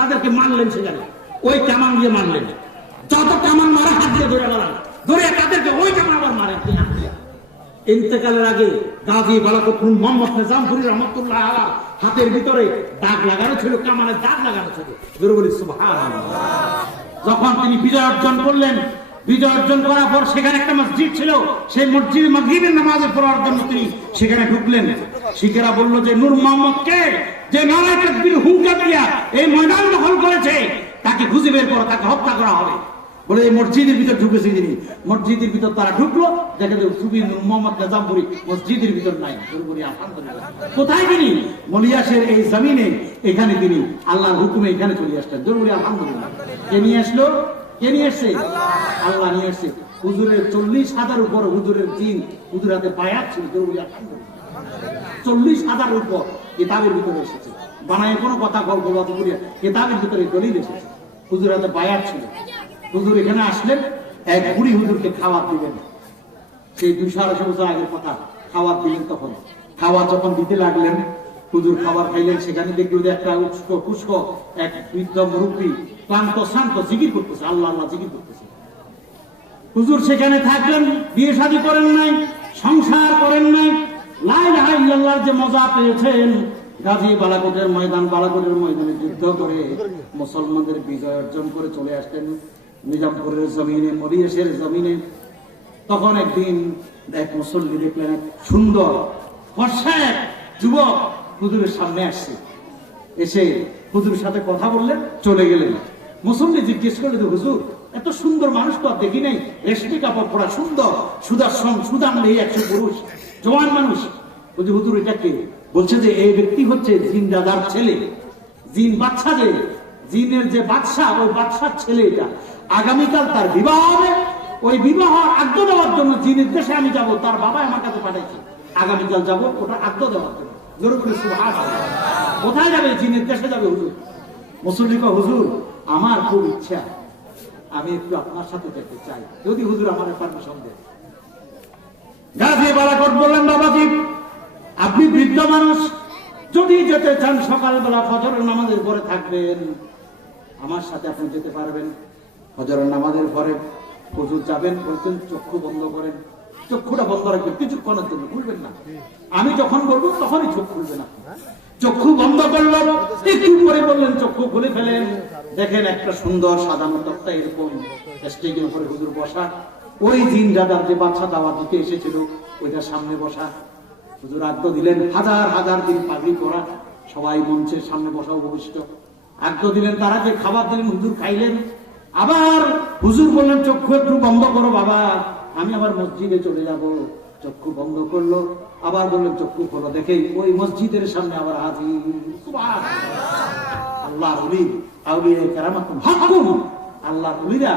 তাদেরকে মারলেন সেখানে। ওই কামান দিয়ে মারলেন। যত কামান মারা হাত দিয়ে ধরে গেলাম। ধরে তাদেরকে ওই কামান আবার দিয়ে ইন্তেকালের আগে গাজী বালাকুল মোহাম্মদ নিজামপুরি রহমতুল্লাহ আলা হাতের ভিতরে দাগ লাগানো ছিল, কামানের দাগ লাগানো ছিল। যখন তিনি বিজয় অর্জন করলেন বিজয় অর্জন করার পর সেখানে একটা মসজিদ ছিল, সেই মসজিদ মাগরিবের নামাজে পড়ার জন্য তিনি সেখানে ঢুকলেন। শিখেরা বলল, যে নূর মোহাম্মদ কে? যে নারায় তাকবীর হুঙ্কার দিয়া এই ময়দান দখল করেছে, তাকে খুঁজে বের করো, তাকে হত্যা করা হবে। বলে এই মসজিদের ভিতর ঢুকেছে তিনি। মসজিদের ভিতর তারা ঢুকলো, দেখে সুবি মোহাম্মদ নিজামপুরি মসজিদের ভিতর নাই। কোথায় তিনি? মলিয়াসের এই জমিনে এখানে তিনি আল্লাহর হুকুমে এখানে চলে আসলেন। জরুরি আলহামদুলিল্লাহ। কে নিয়ে আসলো? কে নিয়ে আল্লাহ নিয়ে হুজুরের চল্লিশ হাজার উপর হুজুরের হুজুর হাতে ছিল চল্লিশ হাজার উপর ভিতরে এসেছে। বানায় কোনো কথা, গল্প কিতাবের ভিতরে দলিল এসেছে। হুজুর হাতে বায়াত ছিল। হুজুর এখানে আসলেন, এক বুড়ি হুজুরকে খাওয়ার দিলেন। সেই দুইশো আড়াইশো বছর আগের কথা খাবার দিলেন তখন। খাবার যখন দিতে লাগলেন হুজুর খাবার খাইলেন, সেখানে দেখল যে একটা উস্ক পুষ্ক এক বৃদ্ধ মুরব্বী ক্লান্ত, শান্ত, জিকির করতেছে, আল্লাহ আল্লাহ জিকির করতেছে। হুজুর সেখানে থাকলেন, বিয়ে শাদী করেন নাই, সংসার করেন নাই লাই লাই ইল্লাল্লাহর যে মজা পেয়েছেন, গাজী বালাকোটের ময়দান, বালাকোটের ময়দানে যুদ্ধ করে মুসলমানদের বিজয় অর্জন করে চলে আসলেন নিজামপুরের জমিনে মরিয়েশের জমিনে। তখন একদিন এক মুসল্লি দেখলেন সুন্দর, ফর্সা যুবক হুজুরের সামনে আসছে। এসে হুজুরের সাথে কথা বললেন, চলে গেলেন। মুসল্লি জিজ্ঞেস করলে হুজুর, এত সুন্দর মানুষ তো আর দেখি নাই। রেশমি কাপড় পরা সুন্দর, সুদর্শন সুদাম নেই একশো পুরুষ জওয়ান মানুষ। বলছে, হুজুর, এটা কে? বলছে যে, এই ব্যক্তি হচ্ছে জিন দাদার ছেলে। জিন বাচ্চা যে, জিনের যে বাদশা, ওই বাদশার ছেলে এটা। আগামীকাল তার বিবাহ হবে। ওই বিবাহ আগ্য দেওয়ার জন্য জিনের দেশে আমি যাব, তার বাবা আমার কাছে পাঠাইছে। আগামীকাল যাব, ওটা আগ্য দেওয়ার জন্য। কোথায় যাবে জিনের দেশে যাবে হুজুর? মুসল্লি হুজুর, আমার খুব ইচ্ছা। আমি একটু আপনার সাথে যেতে চাই। যদি হুজুর আমার পারমিশন দেন বললেন, বাবাজি, আপনি বৃদ্ধ মানুষ। যদি যেতে চান, সকালবেলা ফজরের নামাজের পরে থাকবেন। আমার সাথে আপনি যেতে পারবেন। ফজরের নামাজের পরে হুজুর যাবেন, বলছেন, চক্ষু বন্ধ করেন। চক্ষুটা বন্ধ রাখবেন কিছুক্ষণের জন্য খুলবেন না। আমি যখন বলব, তখনই চোখ খুলবে না। চক্ষু বন্ধ করল, একটু পরে বললেন, চক্ষু খুলে ফেলেন। দেখেন একটা সুন্দর সাজানো তক্তা এরকম, স্টেজের উপরে হুজুর বসা। ওই দিন দাদার যে বাচ্চা দাওয়া দিতে এসেছিল ওইটা সামনে বসা। হুজুর আদ্য দিলেন, হাজার হাজার দিন পাগড়ি করা সবাই মঞ্চের সামনে বসা উপবিষ্ট। আদ্য দিলেন তারা, যে খাবার দিলেন, হুজুর খাইলেন। আবার হুজুর বললেন, চক্ষু একটু বন্ধ করো বাবা। আমি আবার মসজিদে চলে যাব। চক্ষু বন্ধ করল। আবার বললেন চক্ষু খোলো দেখে ওই মসজিদের সামনে আবার হাজির। আল্লাহ উলি আউলিয়া কেরামত হাকুম আল্লাহ উলিরা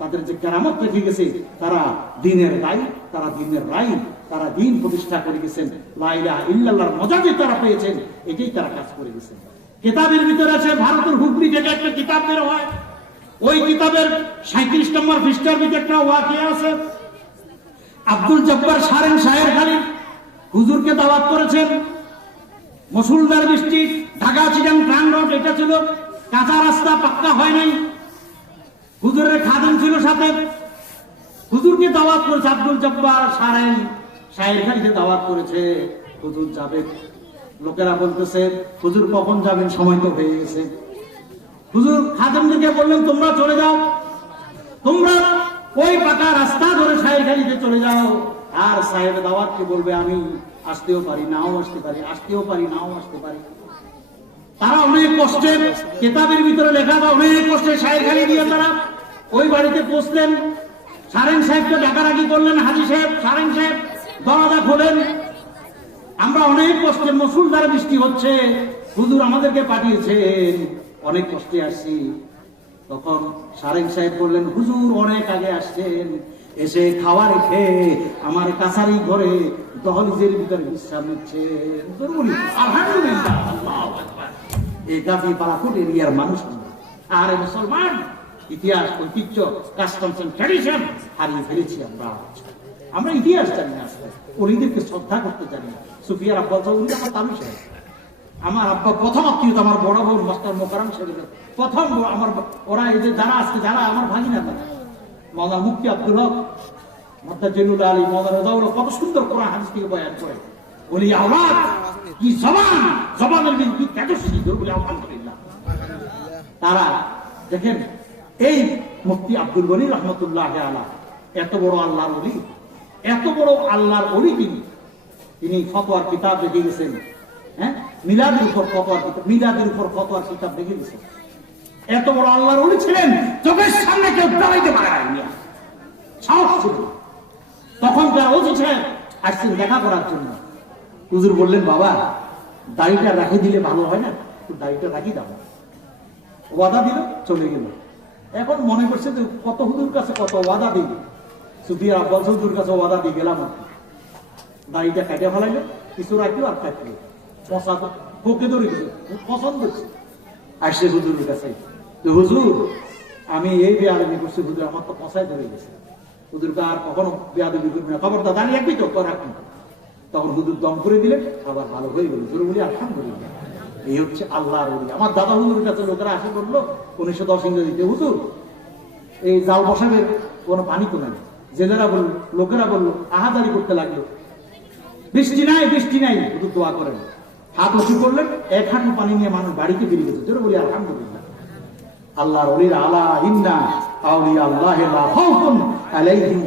তাদের যে কেরামত রেখে গেছে তারা দিনের রাই তারা দিনের রাই তারা দিন প্রতিষ্ঠা করে গেছেন। লাইলা ইল্লাল্লাহর মজা যে তারা পেয়েছেন এটাই তারা কাজ করে গেছেন। কিতাবের ভিতরে আছে ভারতের হুগলি থেকে একটা কিতাব বের হয়। ওই কিতাবের সাঁত্রিশ নম্বর পৃষ্ঠার ভিতরে একটা ওয়াকিয়া আছে। আব্দুল জব্বার সারেন সাহের খালি হুজুরকে দাওয়াত করেছেন। মুসুলদার বৃষ্টি ঢাকা চিটাং ট্রাং রোড, এটা ছিল কাঁচা রাস্তা, পাক্কা হয় নাই। হুজুরের খাদেম ছিল সাথে। হুজুরকে দাওয়াত করেছে আব্দুল জব্বার সারেন সাহের খালিকে দাওয়াত করেছে, হুজুর যাবে। লোকেরা বলতেছে, হুজুর কখন যাবেন, সময় তো হয়ে গেছে। হুজুর খাদেমদেরকে বললেন তোমরা চলে যাও। তোমরা ওই পাকা রাস্তা ধরে সাহেব খালিতে চলে যাও? আর সাহেব দাওয়াতকে বলবে, আমি আসতেও পারি, নাও আসতে পারি, আসতেও পারি, নাও আসতে পারি। তারা অনেক কষ্টে কেতাবের ভিতরে লেখা বা অনেক কষ্টে সাহেব খালি দিয়ে তারা ওই বাড়িতে পৌঁছলেন। সারেন সাহেবকে ডাকাডাকি করলেন, হাজি সাহেব, সারেন সাহেব দরজা খোলেন। আমরা অনেক কষ্টে, মুসুলধারে বৃষ্টি হচ্ছে, হুজুর আমাদেরকে পাঠিয়েছেন, অনেক কষ্টে আসছি। তখন সারেং সাহেব বললেন, হুজুর অনেক আগে আসছেন, এসে খাওয়া রেখে আমার কাছারি ঘরে দহলিজের ভিতরে বিশ্রাম আকবার। এই বালাকুট এরিয়ার মানুষ। আর মুসলমান, ইতিহাস, ঐতিহ্য কাস্টমস ট্র্যাডিশন হারিয়ে ফেলেছি আমরা আমরা ইতিহাস জানি না আসলে ওরিদেরকে শ্রদ্ধা করতে জানি সুফিয়ার আব্বাস উনি আমার আমার আব্বা প্রথম আত্মীয়তা আমার বড় বোন মাস্টার মোকারাম সাহেবের প্রথম আমার ওরা এই যে যারা আজকে যারা আমার ভাগিনা তারা। মৌলানা মুক্তি আব্দুল হক মাদ্দা জেনুল আলী মৌলানা রেজাউল কত সুন্দর কোরআন হাদিস থেকে বয়ান করে বলি আওলাদ কি জবান, জবানের বিদ্যুৎ কি তেজস্বী বলি আলহামদুলিল্লাহ। তারা, দেখেন, এই মুফতি আব্দুল গনি রহমতুল্লাহ আলা, এত বড় আল্লাহর অলি এত বড় আল্লাহর অলি তিনি। তিনি ফতোয়ার কিতাব লিখে গেছেন হ্যাঁ? মিলাদের উপর ফতোয়ার কিতাব? মিলাদের উপর ফতোয়ার কিতাব দেখে গেছেন এত বড় আল্লাহর অলি ছিলেন, চোখের সামনে কেউ দাঁড়াইতে পারে না। সাহস ছিল তখন তারা ওজি আসছেন দেখা করার জন্য। হুজুর বললেন, বাবা, দাড়িটা রাখি দিলে ভালো হয় না? তো দাড়িটা রাখি দাও। ওয়াদা দিল, চলে গেল। এখন মনে করছে যে কত হুজুর কাছে কত ওয়াদা দিল। সুফিয়া আব্বাস হুজুর কাছে ওয়াদা দিয়ে গেলাম আর। দাড়িটা কাটে ফেলাইলো, কিছু রাখল আর কাটলো। পচা কোকে দিল। আসছে হুজুরের কাছে। যে হুজুর, আমি এই বেয়াদবি করছি, হুজুর আমার তো পচাই ধরে গেছে। হুজুরকে আর কখনো বেয়াদবি করবে না। খবরটা দাঁড়িয়ে রাখবি তো রাখুন তখন হুজুর দম করে দিলেন, আবার ভালো হয়ে গেল। হুজুর বলি, আলহামদুলিল্লাহ, এই হচ্ছে আল্লাহর বলি আমার দাদা হুজুরের কাছে লোকেরা আসে বলল উনিশশো দশ ইংরেজিতে, হুজুর, এই জাল বসাবের কোনো পানি তো নাই জেলেরা বলল, লোকেরা বলল আহাদারি করতে লাগল। বৃষ্টি নাই বৃষ্টি নাই। হুজুর দোয়া করেন। হাত উঁচু করলেন, এক হাঁটু পানি নিয়ে মানুষ বাড়িতে বেরিয়ে জোরে বলি, আলহামদুলিল্লাহ। আলা ইন্না আউলিয়া আল্লাহ আলাইহিম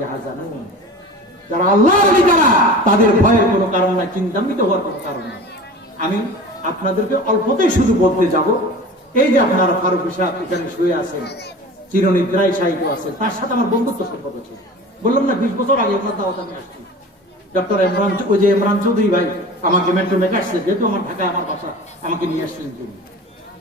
ইয়াহজানুন। যারা যারা, তাদের ভয়ের কোনো কারণ চিন্তান্বিত হওয়ার কোনো কারণ নাই। আমি আপনাদেরকে অল্পতেই শুধু বলতে যাব, এই যে আপনারা ফারুক সাহেব এখানে শুয়ে আছেন, চিরনিদ্রায় সাহিত্য আছে তার সাথে আমার বন্ধুত্ব সম্পর্ক ছিল। বললাম না, বিশ বছর আগে আপনার দাওয়াত আমি আসছি। ডক্টর ইমরান ওই যে ইমরান চৌধুরী ভাই, আমাকে মেট্রো মেকে আসছে, যেহেতু আমার ঢাকায় আমার বাসা, আমাকে নিয়ে আসছেন তিনি।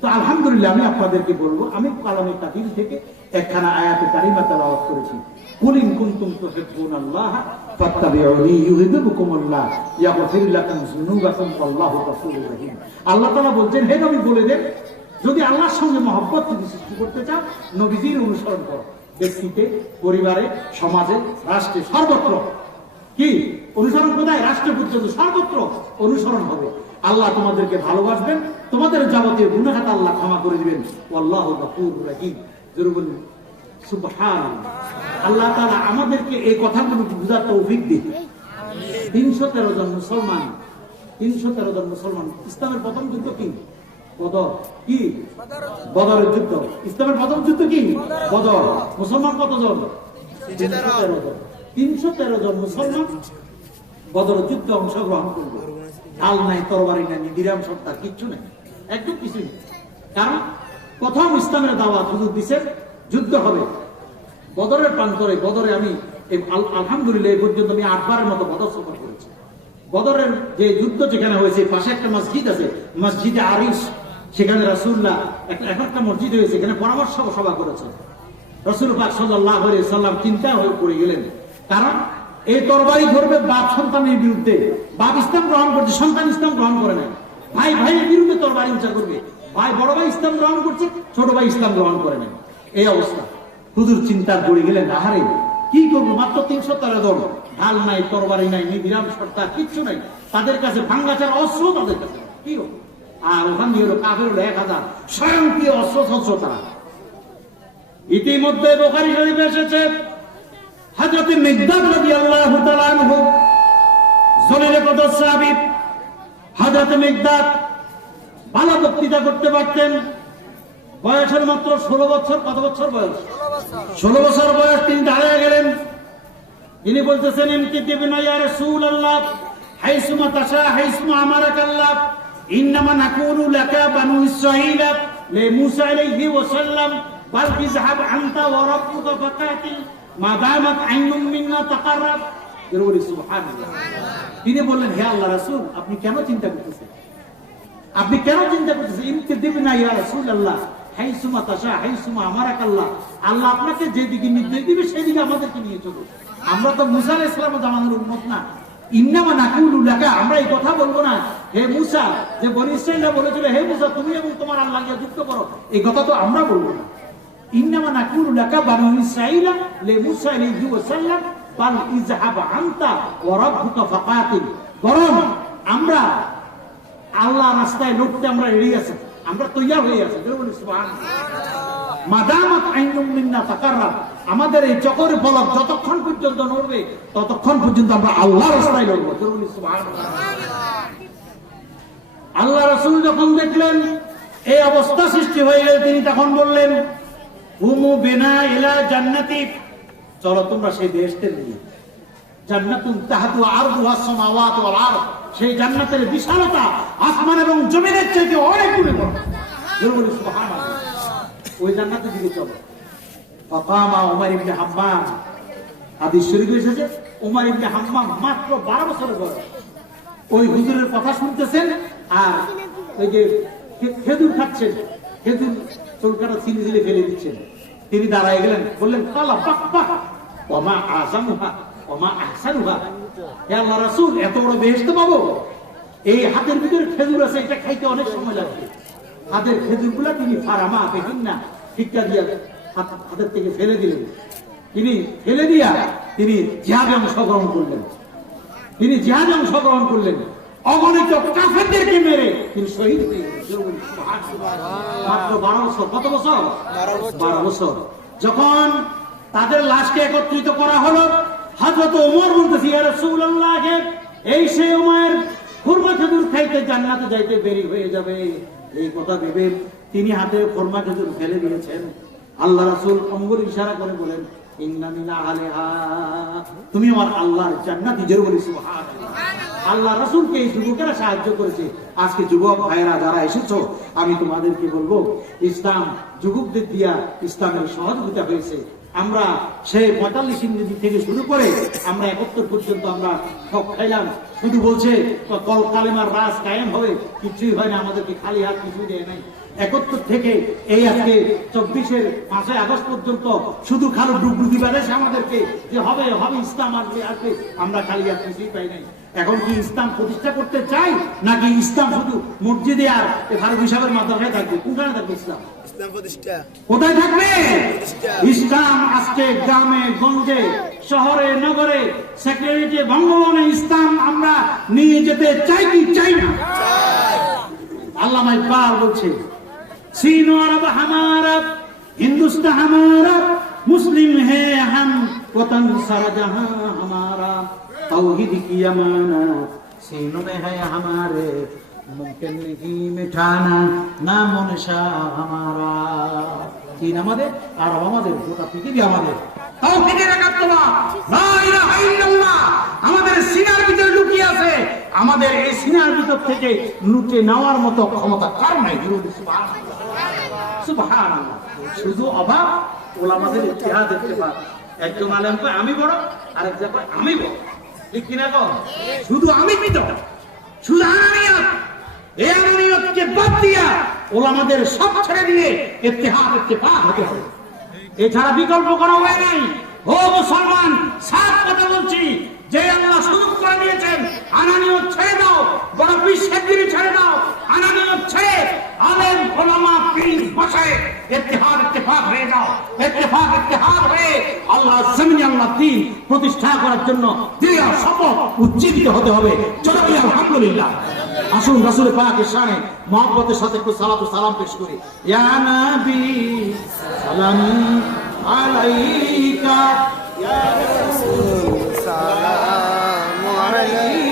তো আলহামদুলিল্লাহ আমি আপনাদেরকে বলব, আমি কালামে কাদির থেকে একখানা আয়াতে কারিমা তেলাওয়াত করেছি। কুল ইন কুনতুম তুহিব্বুনাল্লাহ ফাত্তাবিউনি ইউহিব্বুকুমুল্লাহ, ইয়াগফির লাকুম যুনুবাকুম গফুরুর রহিম। আল্লাহ তাআলা বলছেন, হে নবী, বলে দেন, যদি আল্লাহর সঙ্গে মহব্বত তুমি সৃষ্টি করতে চাও, নবীজির অনুসরণ করো। ব্যক্তিতে, পরিবারে, সমাজে, রাষ্ট্রে সর্বত্র। কি? অনুসরণ কোথায় রাষ্ট্র পর্যন্ত সর্বত্র অনুসরণ হবে। আল্লাহ তোমাদেরকে ভালোবাসবেন, তোমাদের যাবতীয় গুণাহাত আল্লাহ ক্ষমা করে দিবেন। আল্লাহ সুবহান আল্লাহ তাআলা আমাদেরকে এই কথাগুলো বুঝার তৌফিক দিন। তিনশো তেরো জন মুসলমান, তিনশো তেরো জন মুসলমান। ইসলামের প্রথম যুদ্ধ কি? বদর। কি? বদরের যুদ্ধ। ইসলামের প্রথম যুদ্ধ কি? বদর। মুসলমান কতজন? তিনশো তেরো জন। তিনশো তেরো জন মুসলমান বদর যুদ্ধে অংশগ্রহণ করবে। ঢাল নাই, তরবারি নাই নিদিরাম সত্তার কিচ্ছু নেই। একদম কিছু নেই। কারণ প্রথম ইসলামের দাওয়াত হুজুর দিচ্ছেন যুদ্ধ হবে। বদরের প্রান্তরে বদরে আমি আলহামদুলিল্লাহ, এই পর্যন্ত আমি আটবারের মতো বদর সফর করেছি। বদরের যে যুদ্ধ যেখানে হয়েছে, পাশে একটা মসজিদ আছে, মসজিদে আরিস সেখানে রাসুল্লাহ একটা এখন একটা মসজিদ হয়েছে এখানে পরামর্শ সভা করেছে রসুল পাক সাল্লাহ সাল্লাম চিন্তা হয়ে পড়ে গেলেন। কারণ এই তরবারি ধরবে বাপ সন্তানের বিরুদ্ধে। বাপ ইসলাম গ্রহণ করছে, সন্তান ইসলাম গ্রহণ করে না ভাই ভাইয়ের বিরুদ্ধে তরবারি উঁচা করবে। ভাই বড় ভাই ইসলাম গ্রহণ করছে, ছোট ভাই ইসলাম গ্রহণ করে না এই অবস্থা। হুজুর চিন্তার পড়ে গেলেন, আহারে, কি করব? মাত্র তিনশো তেরো জন ঢাল নাই, তরবারি নাই নিবিরাম সর্দার কিচ্ছু নাই। তাদের কাছে ভাঙ্গাচার অস্ত্র তাদের কাছে কি আর ওখান দিয়ে হলো কাফের হলো এক হাজার। স্বয়ংক্রিয় অস্ত্র শস্ত্র তারা। ইতিমধ্যে বোখারি শরীফে এসেছে হযরত মিকদাদ রাদিয়াল্লাহু তাআলা আনহু, জলিলে কদর সাহাবী হযরত মিকদাদ ভালো বক্তৃতা করতে পারতেন। বয়সের মাত্র ষোলো বছর, কত বছর বয়স? ষোলো বছর বয়স তিনি দাঁড়িয়ে গেলেন। তিনি বলতেছেন এমকি দেবেন ইয়া রাসূলুল্লাহ, হাইসুমা তাশা, হাইসুমা আমারাক আল্লাহ ইন্নামা নাকুনু লাকা বানু ইসরাঈল লে মূসা আলাইহি ওয়াসাল্লাম, বাল ইযহাব আনতা ওয়া রাব্বুকা তিনি বললেন, হে আল্লাহ রাসূল, আপনি কেন চিন্তা করতেছেন? আপনি কেন চিন্তা করতেছেন? না ইয়া আল্লাহ আল্লাহ আপনাকে যেদিকে নির্দেশ দিবে, সেদিকে আমাদেরকে নিয়ে চলুন। আমরা তো না। ইন্নামা আমরা এই কথা বলব না। হে মুসা, যে বনি বলেছিল, হে মুসা, তুমি এবং তোমার আল্লাহকে যুক্ত করো। এই কথা তো আমরা বলব না। ইন্নামা নাকুলু লাকা বানু ইসরাইলা লে মুসা আলাইহি ওয়াসাল্লাম বাল ইযহাব আনতা ওয়া রাব্বুকা ফাকাতিল বরং আমরা আল্লাহ রাস্তায় লড়তে আমরা রেডি আছি। আমরা তৈয়ার হয়ে আছি। মাদামাত আইনুম মিন্না তাকাররা আমাদের এই চকর ফলক যতক্ষণ পর্যন্ত নড়বে, ততক্ষণ পর্যন্ত আমরা আল্লাহ রাস্তায় লড়বো। আল্লাহ রসুল যখন দেখলেন, এই অবস্থা সৃষ্টি হয়ে গেল, তিনি তখন বললেন হুমু বিনা ইলা জান্নাতি। চলো তোমরা সেই দেশতে নিয়ে। জান্নাতুন তাহাতু আরদুহা সামাওয়াতু ওয়াল আরদ। সেই জান্নাতের বিশালতা আসমান এবং জমিনের চাইতে অনেক গুণে বড়। জোরে বলি, সুবহানাল্লাহ। ওই জান্নাতের দিকে চলো। ফাতামা উমর ইবনে হাম্মাম। হাদিস শরীফে এসেছে, উমর ইবনে হাম্মাম মাত্র 12 বছরের বয়স। ওই হুজুরের কথা শুনতেছেন আর ওই যে খেজুর খাচ্ছেন। খেজুর চৌকাটা ছিলি ছিলি ফেলে দিচ্ছেন তিনি দাঁড়ায় গেলেন, বললেন কালা বাহ বাহ ওমা আসামুহা ওমা আহসানুহা। হে আল্লাহ রাসূল, এত বড় বেহেশত পাবো? এই হাতের ভিতরে খেজুর আছে, এটা খাইতে অনেক সময় লাগবে। হাতের খেজুরগুলা তিনি ফারামা পেহিন না ঠিকটা দিয়া হাত- হাতের থেকে ফেলে দিলেন। তিনি ফেলে দিয়া তিনি জিহাদে অংশগ্রহণ করলেন। তিনি জিহাদে অংশগ্রহণ করলেন। অগণিত কাফেরদেরকে মেরে। তিনি শহীদ মাত্র বারো বছর। কত বছর? বারো বছর। যখন তাদের লাশকে একত্রিত করা হলো ওমর বলতেছি এই সেই ওমর খুরমা খেজুর খাইতে জান্নাতে যাইতে দেরি হয়ে যাবে। এই কথা ভেবে তিনি হাতে খুরমা খেজুর ফেলে দিয়েছেন। আল্লাহ রাসুল অঙ্গুর ইশারা করে বলেন তুমি আমার আল্লাহর জান্নাতি জোর বলি আল্লাহ রসুলকে এই যুবকেরা সাহায্য করেছে। আজকে যুবক ভাইরা যারা এসেছ আমি তোমাদেরকে বলব ইসলাম যুবকদের দিয়া ইসলামের সহযোগিতা হয়েছে। আমরা সেই পঁয়তাল্লিশ ইংরেজি থেকে শুরু করে আমরা একাত্তর পর্যন্ত আমরা সব খাইলাম। শুধু বলছে কল কালেমার রাজ কায়েম হবে, কিছুই হয় না, আমাদেরকে খালি হাত কিছুই দেয় নাই। একাত্তর থেকে এই আজকে চব্বিশের পাঁচই আগস্ট পর্যন্ত শুধু খালি ডুবডুবি বেড়েছে আমাদেরকে যে হবে হবে, ইসলাম আসবে আসবে, আমরা খালি আর কিছুই পাই নাই। এখন কি ইসলাম প্রতিষ্ঠা করতে চাই, নাকি ইসলাম শুধু মসজিদে আর ভারত হিসাবের মাধ্যমে থাকবে? কোনখানে থাকবে ইসলাম? কোথায় থাকবে ইসলাম আজকে গ্রামে গঞ্জে শহরে নগরে সেক্রেটারিতে বঙ্গভবনে ইসলাম আমরা নিয়ে যেতে চাই কি চাই না আল্লামা ইকবাল বলছে सीनो अरब हमारा हिंदुस्तान हमारा मुस्लिम है हम वतन सारा जहां हमारा तौहीद की अमानत सीनों में है हमारे মুমকিন নেহি মেঠানা না মনসা আমারা। চীন আমাদের? আর আমাদের গোটা পৃথিবী আমাদের। আমাদের সিনার ভিতরে লুকিয়ে আছে। আমাদের এই সিনার ভিতর থেকে লুটে নেওয়ার মতো ক্ষমতা কার নাই? শুধু অভাব ওলামাদের ইতিহাস দেখতে পাবে একজন আলেম কয় আমি বড়? আরেকজন কয় আমি বড়। ঠিক কিনা কম শুধু আমি পিত শুধু আনানিয়া এই আনানিয়তকে বাদ দিয়া ওলামাদের সব ছেড়ে দিয়ে ইতিহাস ইত্তেফাক হতে হবে। এছাড়া বিকল্প কোনো উপায় নাই। ও মুসলমান, সাত কথা বলছি। যে আল্লাহ সুযোগ করে দিয়েছেন আনানিয়ত ছেড়ে দাও, বড় বিশ্বাসগিরি ছেড়ে দাও। আনানিয়ত ছেড়ে আলেম, ওলামা, পীর, বসে ইত্তেহাদ ইত্তেফাক হয়ে যাও। ইত্তেফাক ইত্তেহাদ হয়ে আল্লাহ আল্লাহ দিন প্রতিষ্ঠা করার জন্য দৃঢ় শপথ উজ্জীবিত হতে হবে। চলো আলহামদুলিল্লাহ। আসুন রাসুল পাকের শানে মহব্বতের সাথে একটু সালাত ও সালাম পেশ করি। ইয়া নবী, সালাম আলাইকা। ইয়া সালাম আলাইকা।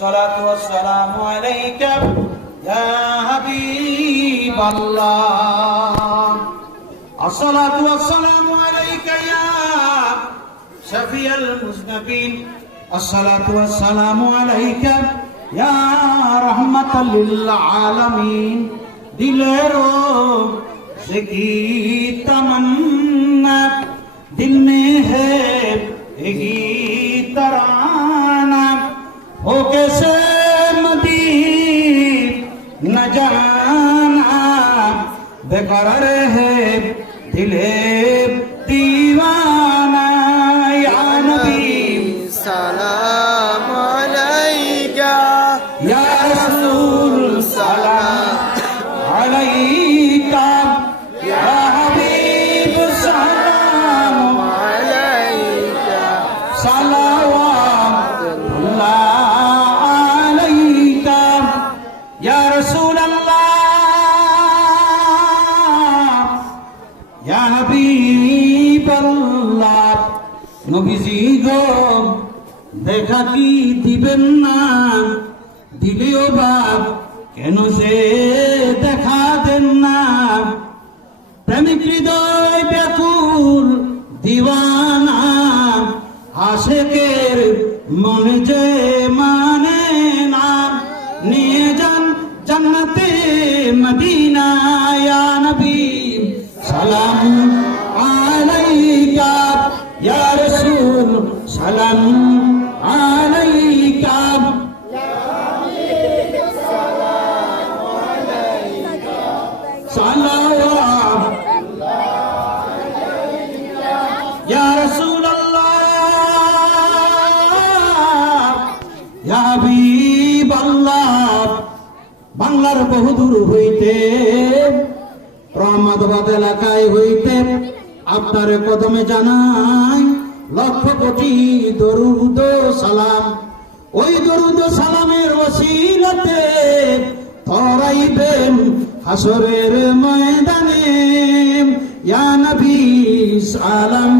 والصلاة والسلام عليك يا حبيب الله الصلاة والسلام عليك يا شفيع المذنبين الصلاة والسلام عليك يا رحمة للعالمين دلرو زگی تمنا دل میں ہے یہی ترانہ हो कैसे मदी न जाना बेकरार है दिले দেখা কি দিবেন না? দিলেও বাপ, কেন সে দেখা দেন না? প্রেমিক হৃদয় ব্যাকুল দিওয়ানা আশেকের মনে যে মানে না। নিয়ে যান জান্নাতে মদিনা। সালাওয়াত। ইয়া রাসূলুল্লাহ। ইয়া হাবিবাল্লাহ। বাংলার বহুদূর হইতে, রহমতবাদ এলাকায় হইতে আপনার কদমে জানাই লক্ষ কোটি দরুদ সালাম। ওই দরুদ সালামের ওসিলাতে তরাইবেন হাসরের ময়দানে ইয়া নবী সালাম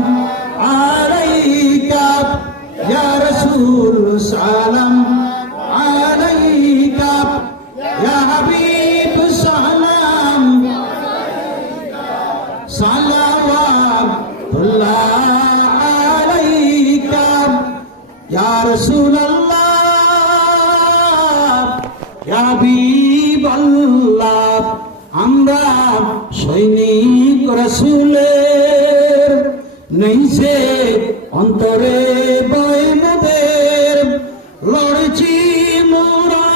নেই অন্তরে বয় মোদের লড়ছি মোরা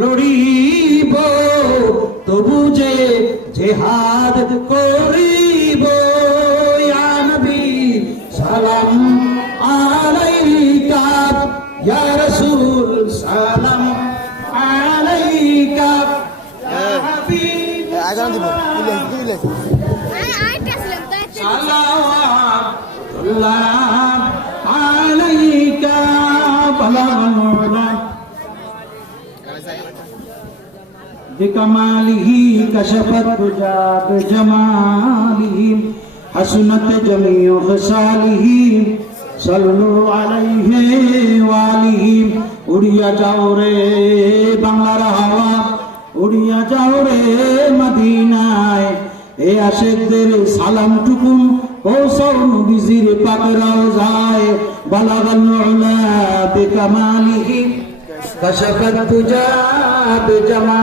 লড়িব। তবু যে জেহাদ করিব নবী সালাম আলাইকা ইয়া রাসূল সালাম আলাইকা। ইয়া হাবিব দিব ইলে ইলে আরেকটা ছিলাম তো একটা সালাওয়াতুল্লাহ আলাইকা বালামুলা بكماله كشفت دجى بجماله حسنت جميع خصاله صلوا عليه وآله উড়িয়া যাও রে বাংলার হাওয়া উড়িয়া যাও রে মদিনায় এ আশেকদের সালাম টুকুন পৌঁছাও নবীজির পাকরাও যায় বালাগাল নুলা বিকামালিহি কাশাফাত তুজা বিজামা